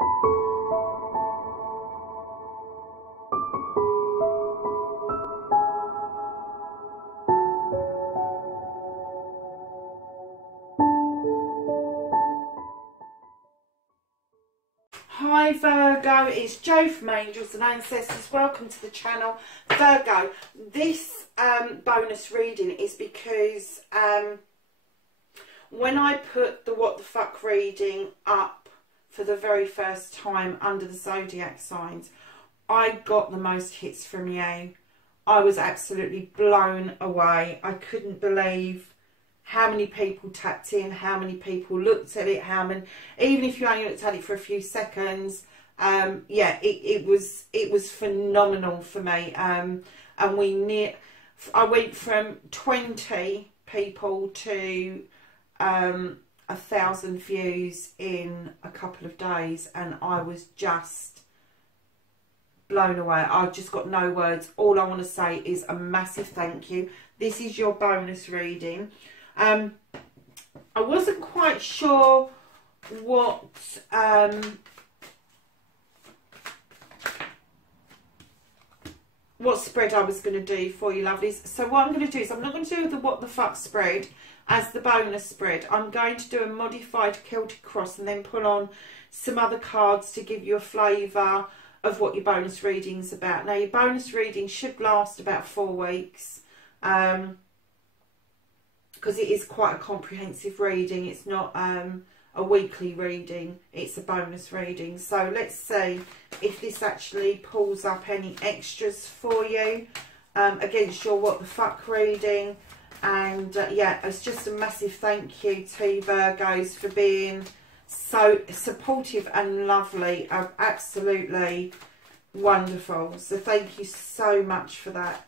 Hi Virgo, it's Jo from Angels and Ancestors. Welcome to the channel. Virgo, this bonus reading is because when I put the What the Fuck reading up for the very first time under the zodiac signs, I got the most hits from you. I was absolutely blown away. I couldn't believe how many people tapped in, how many people looked at it, how many, even if you only looked at it for a few seconds. Yeah, it was phenomenal for me. And I went from 20 people to 1,000 views in a couple of days, and I was just blown away. I've just got no words. All I want to say is a massive thank you. This is your bonus reading. I wasn't quite sure what spread I was going to do for you lovelies. So what I'm going to do is I'm not going to do the What the Fuck spread as the bonus spread. I'm going to do a modified Celtic cross and then pull on some other cards to give you a flavour of what your bonus reading's about. Now your bonus reading should last about 4 weeks. Because it is quite a comprehensive reading. It's not a weekly reading, it's a bonus reading. So let's see if this actually pulls up any extras for you against your What the Fuck reading. And yeah, it's just a massive thank you to Virgos for being so supportive and lovely. Absolutely wonderful. So thank you so much for that.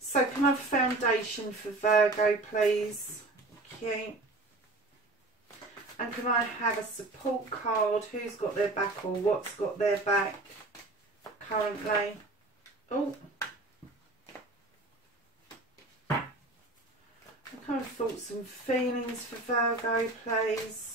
So can I have a foundation for Virgo, please? Thank you. And can I have a support card? Who's got their back or what's got their back currently? Oh. I kind of thoughts and feelings for Virgo, please.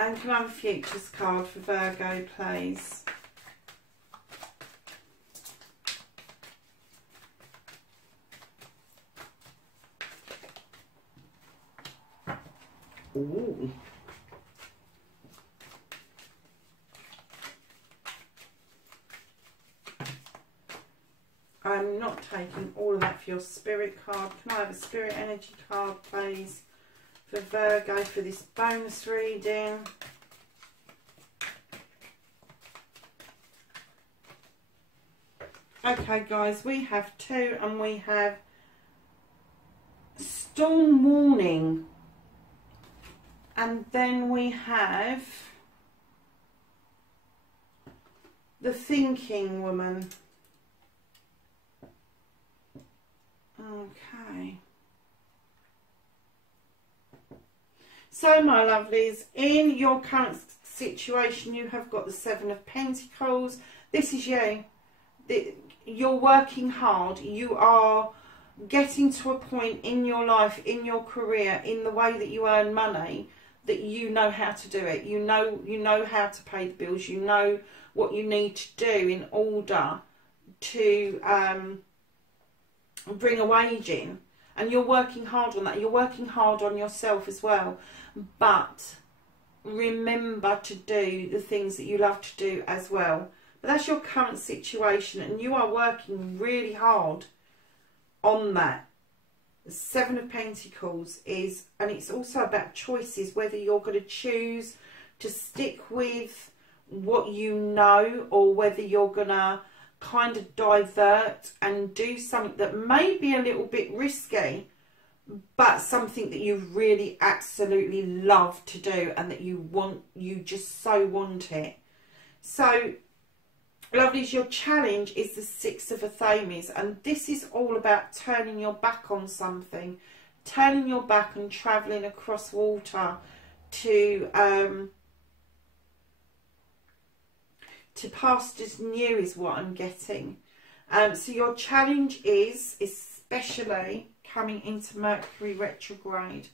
And can I have a futures card for Virgo, please? Ooh. I'm not taking all of that for your spirit card. Can I have a spirit energy card, please, for Virgo for this bonus reading? Okay guys, we have 2 and we have Storm Warning, and then we have the Thinking Woman. Okay. So my lovelies, in your current situation you have got the 7 of Pentacles. This is you. You're working hard. You are getting to a point in your life, in your career, in the way that you earn money, that you know how to do it. You know how to pay the bills. You know what you need to do in order to bring a wage in. And you're working hard on that. You're working hard on yourself as well. But remember to do the things that you love to do as well. But that's your current situation, and you are working really hard on that. The 7 of Pentacles is, and it's also about choices, whether you're going to choose to stick with what you know, or whether you're going to kind of divert and do something that may be a little bit risky, but something that you really absolutely love to do and that you just so want it. So lovelies, your challenge is the 6 of Athames, and this is all about turning your back on something, turning your back and travelling across water to pastures new is what I'm getting. So your challenge is, especially coming into Mercury retrograde,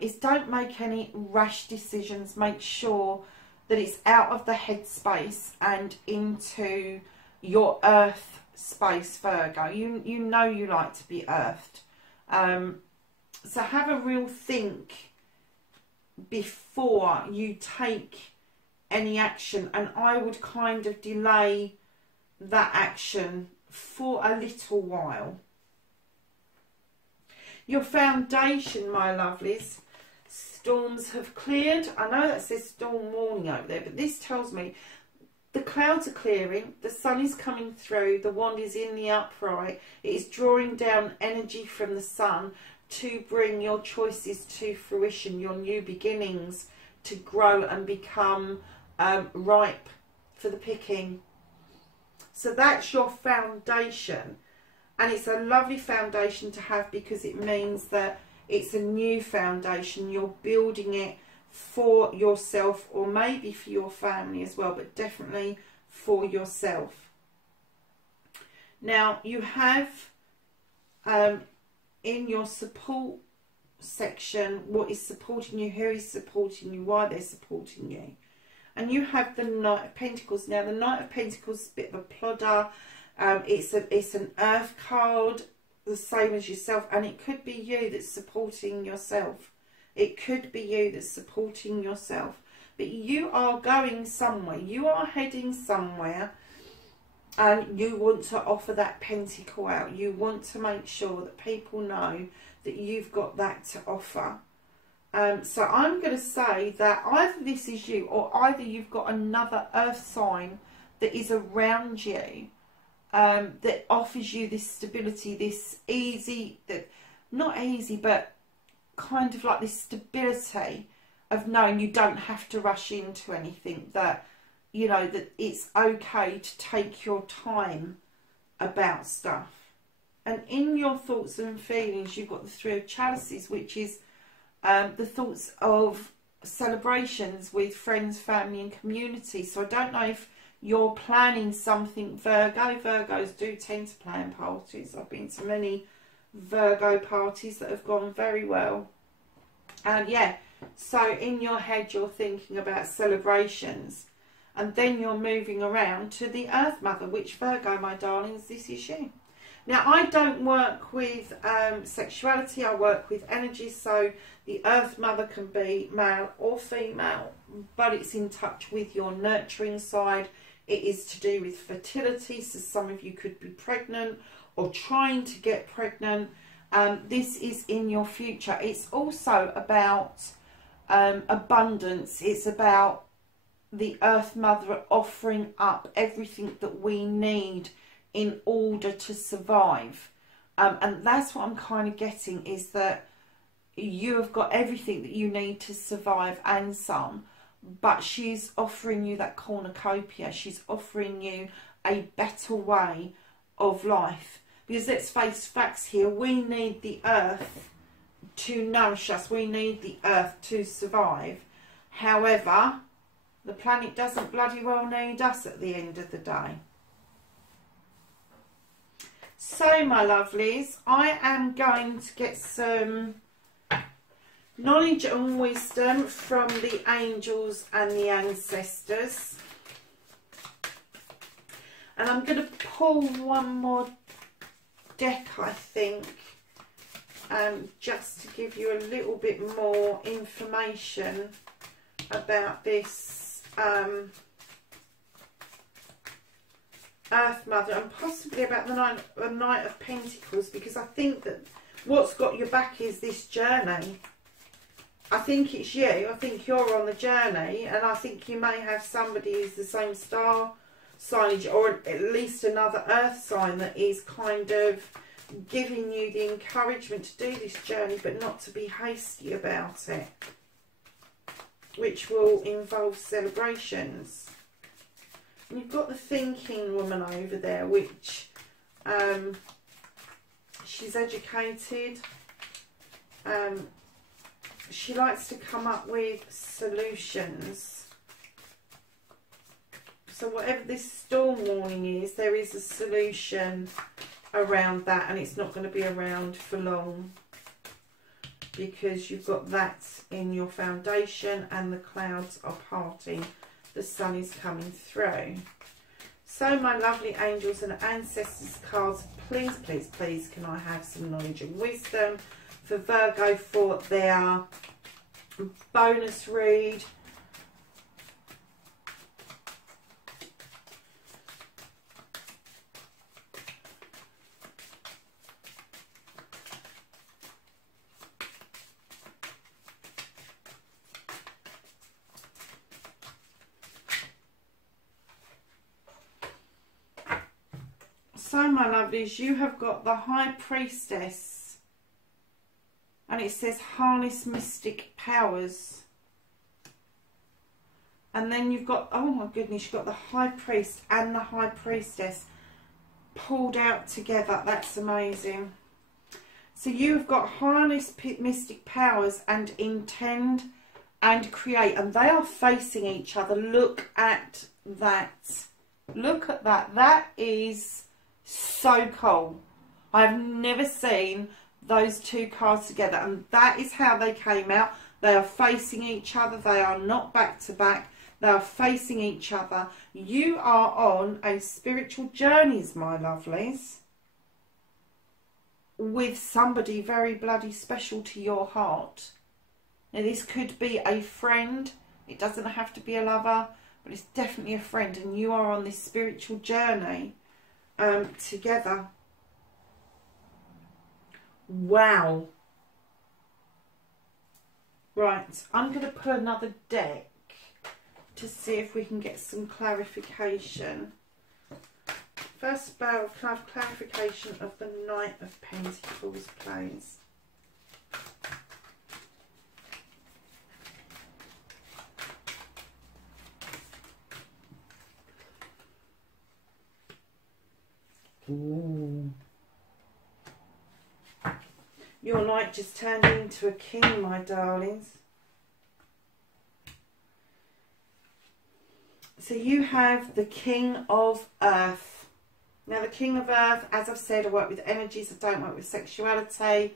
is don't make any rash decisions. Make sure that it's out of the head space and into your earth space, Virgo. You know you like to be earthed. So have a real think before you take any action, and I would kind of delay that action for a little while. Your foundation, my lovelies, storms have cleared. I know that says storm warning over there, but this tells me the clouds are clearing, the sun is coming through, the wand is in the upright, it is drawing down energy from the sun to bring your choices to fruition, your new beginnings to grow and become ripe for the picking. So that's your foundation, and it's a lovely foundation to have because it means that it's a new foundation. You're building it for yourself, or maybe for your family as well, but definitely for yourself. Now you have in your support section what is supporting you, who is supporting you, why they're supporting you. And you have the Knight of Pentacles. Now the Knight of Pentacles is a bit of a plodder. It's an earth card, the same as yourself, and it could be you that's supporting yourself. It could be you that's supporting yourself. But you are going somewhere. You are heading somewhere, and you want to offer that pentacle out. You want to make sure that people know that you've got that to offer. So I'm going to say that either this is you, or either you've got another earth sign that is around you, that offers you this stability, this easy, not easy, but kind of like this stability of knowing you don't have to rush into anything, that, you know, that it's okay to take your time about stuff. And in your thoughts and feelings, you've got the Three of Chalices, which is the thoughts of celebrations with friends, family and community. So I don't know if you're planning something, Virgo. Virgos do tend to plan parties. I've been to many Virgo parties that have gone very well. And yeah, so in your head you're thinking about celebrations, and then you're moving around to the Earth Mother, which, Virgo, my darlings, this is you. Now, I don't work with sexuality, I work with energy, so the Earth Mother can be male or female, but it's in touch with your nurturing side. It is to do with fertility, so some of you could be pregnant or trying to get pregnant. This is in your future. It's also about abundance. It's about the Earth Mother offering up everything that we need in order to survive. And that's what I'm kind of getting, is that you have got everything that you need to survive and some, but she's offering you that cornucopia. She's offering you a better way of life. Because let's face facts here, we need the earth to nourish us. We need the earth to survive. However, the planet doesn't bloody well need us at the end of the day. So, my lovelies, I am going to get some knowledge and wisdom from the angels and the ancestors. And I'm going to pull one more deck, I think, just to give you a little bit more information about this Earth Mother, and possibly about the Knight of Pentacles, because I think that what's got your back is this journey. I think it's you. I think you're on the journey, and I think you may have somebody who's the same star signage, or at least another earth sign, that is kind of giving you the encouragement to do this journey, but not to be hasty about it, which will involve celebrations. And you've got the thinking woman over there, which she's educated, she likes to come up with solutions. So whatever this storm warning is, there is a solution around that, and it's not going to be around for long, because you've got that in your foundation and the clouds are parting. The sun is coming through. So my lovely angels and ancestors cards, please, please, please, can I have some knowledge and wisdom for Virgo for their bonus read. So my lovelies, you have got the High Priestess, and it says harness mystic powers. And then you've got, oh my goodness, you've got the High Priest and the High Priestess pulled out together. That's amazing. So you've got harness mystic powers and intend and create, and they are facing each other. Look at that. Look at that. That is so cool. I've never seen those two cards together, and that is how they came out. They are facing each other. They are not back to back. They are facing each other. You are on a spiritual journeys, my lovelies, with somebody very bloody special to your heart. Now this could be a friend. It doesn't have to be a lover, but it's definitely a friend, and you are on this spiritual journey together. Wow. Right, I'm going to pull another deck to see if we can get some clarification. First of all, can I have clarification of the Knight of Pentacles, please? Ooh. Your light just turned into a king, my darlings. So you have the King of Earth. Now the King of Earth, as I've said, I work with energies, I don't work with sexuality.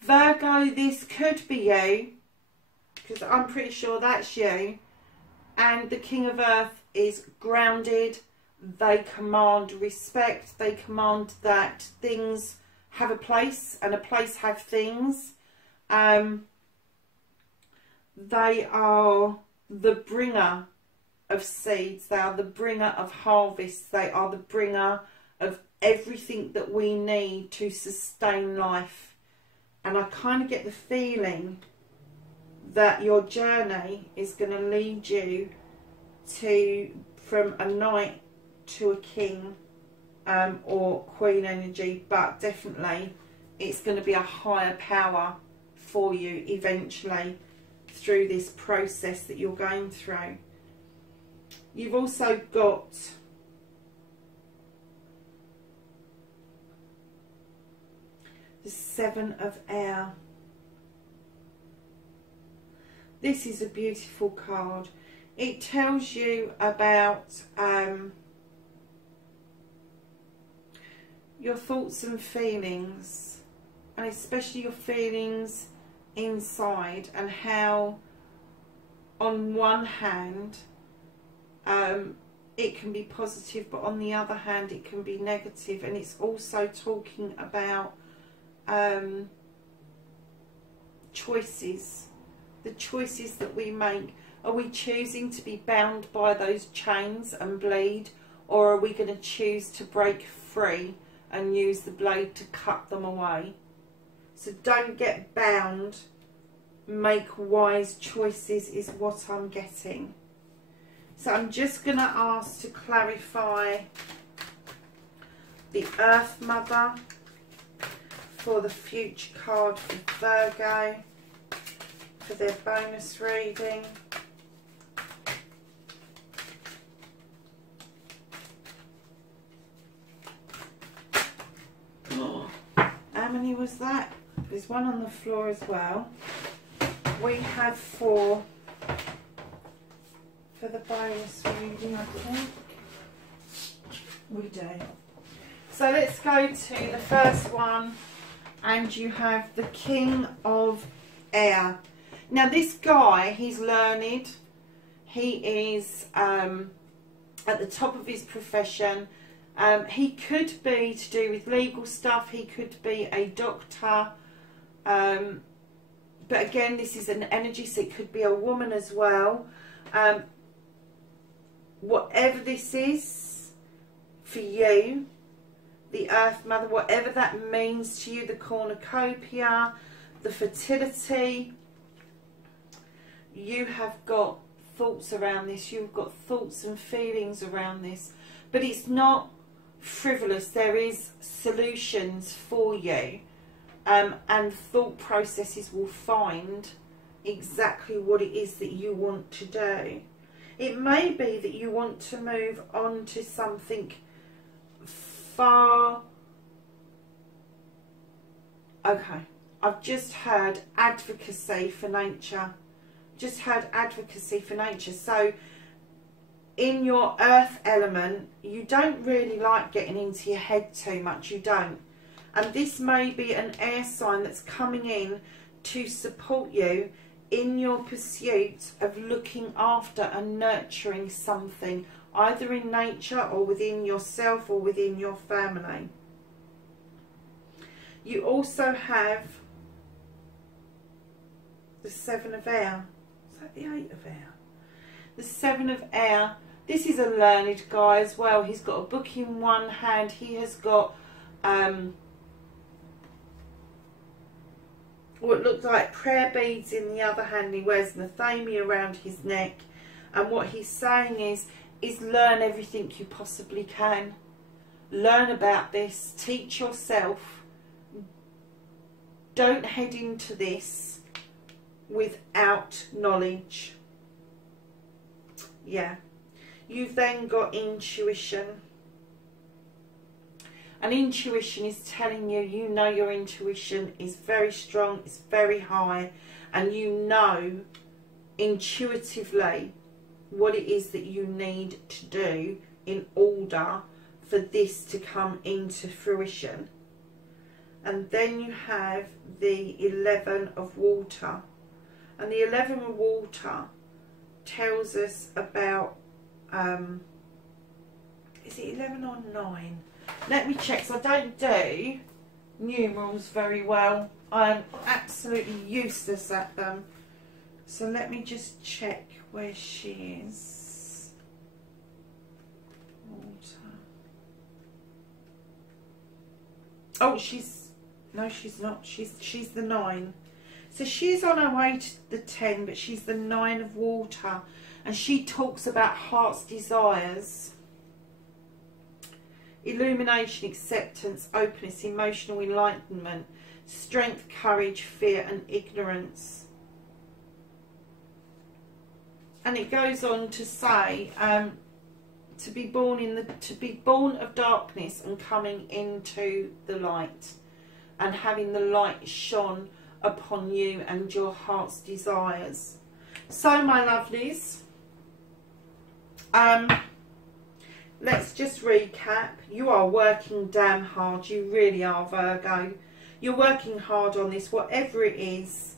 Virgo, this could be you, because I'm pretty sure that's you. And the King of Earth is grounded. They command respect. They command that things have a place and a place have things. They are the bringer of seeds. They are the bringer of harvests. They are the bringer of everything that we need to sustain life. And I kind of get the feeling that your journey is going to lead you to from a knight to a king or queen energy, but definitely it's going to be a higher power for you eventually through this process that you're going through. You've also got the Seven of Air. This is a beautiful card. It tells you about your thoughts and feelings, and especially your feelings inside, and how on one hand it can be positive, but on the other hand it can be negative. And it's also talking about choices, the choices that we make. Are we choosing to be bound by those chains and bleed, or are we going to choose to break free and use the blade to cut them away? So don't get bound, make wise choices is what I'm getting. So I'm just going to ask to clarify the Earth Mother for the future card for Virgo for their bonus reading. How many was that? There's one on the floor as well. we have 4 for the bonus reading, I think. We do. So let's go to the first one, and you have the King of Air. Now this guy, he's learned. He is at the top of his profession. He could be to do with legal stuff. He could be a doctor. But again, this is an energy, so it could be a woman as well. Whatever this is for you, the Earth Mother, whatever that means to you, the cornucopia, the fertility, you have got thoughts around this. You've got thoughts and feelings around this. But it's not frivolous. There is solutions for you. And thought processes will find exactly what it is that you want to do. It may be that you want to move on to something far... Okay, I've just heard advocacy for nature. Just heard advocacy for nature. So in your earth element, you don't really like getting into your head too much. You don't. And this may be an air sign that's coming in to support you in your pursuit of looking after and nurturing something, either in nature or within yourself or within your family. You also have the 7 of Air. Is that the 8 of Air? The 7 of Air. This is a learned guy as well. He's got a book in one hand. He has got what looks like prayer beads in the other hand. He wears an athame around his neck, and what he's saying is learn everything you possibly can. Learn about this, teach yourself. Don't head into this without knowledge. Yeah. You've then got intuition. And intuition is telling you, you know your intuition is very strong, it's very high, and you know intuitively what it is that you need to do in order for this to come into fruition. And then you have the 11 of Water. And the 11 of Water tells us about, is it 11 or 9? Let me check, so I don't do numerals very well. I'm absolutely useless at them. So let me just check where she is. Water. Oh, no, she's not. She's the 9. So she's on her way to the 10, but she's the 9 of Water. And she talks about heart's desires. Illumination, acceptance, openness, emotional enlightenment, strength, courage, fear and ignorance. And it goes on to say to be born of darkness and coming into the light, and having the light shone upon you and your heart's desires. So my lovelies, let's just recap. You are working damn hard. You really are, Virgo. You're working hard on this, whatever it is.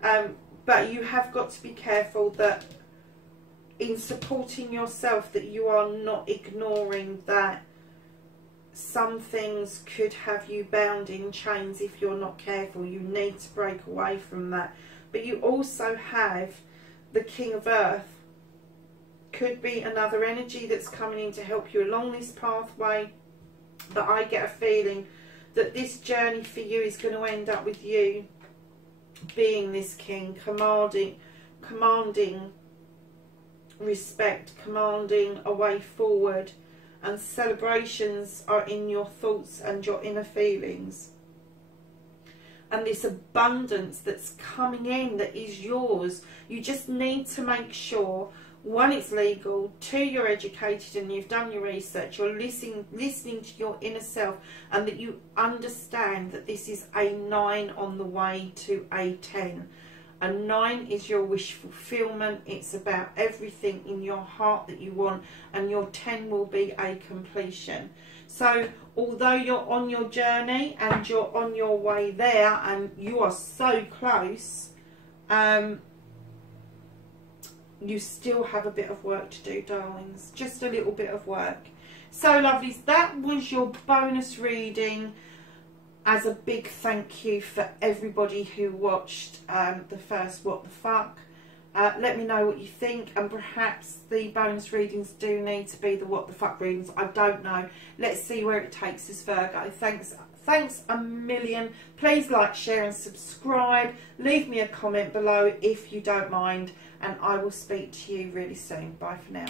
But you have got to be careful that in supporting yourself, that you are not ignoring that some things could have you bound in chains if you're not careful. You need to break away from that. But you also have the King of Earth. Could be another energy that's coming in to help you along this pathway. But I get a feeling that this journey for you is going to end up with you being this king, commanding respect, commanding a way forward, and celebrations are in your thoughts and your inner feelings. And this abundance that's coming in that is yours, you just need to make sure, 1, it's legal, 2, you're educated and you've done your research, you're listening to your inner self, and that you understand that this is a 9 on the way to a 10. A 9 is your wish fulfillment. It's about everything in your heart that you want, and your 10 will be a completion. So although you're on your journey and you're on your way there and you are so close, you still have a bit of work to do, darlings. Just a little bit of work. So lovelies, that was your bonus reading as a big thank you for everybody who watched the first What the Fuck. Let me know what you think, and perhaps the bonus readings do need to be the What the Fuck readings. I don't know. Let's see where it takes us, Virgo. Thanks a million. Please like, share and subscribe. Leave me a comment below if you don't mind, and I will speak to you really soon. Bye for now.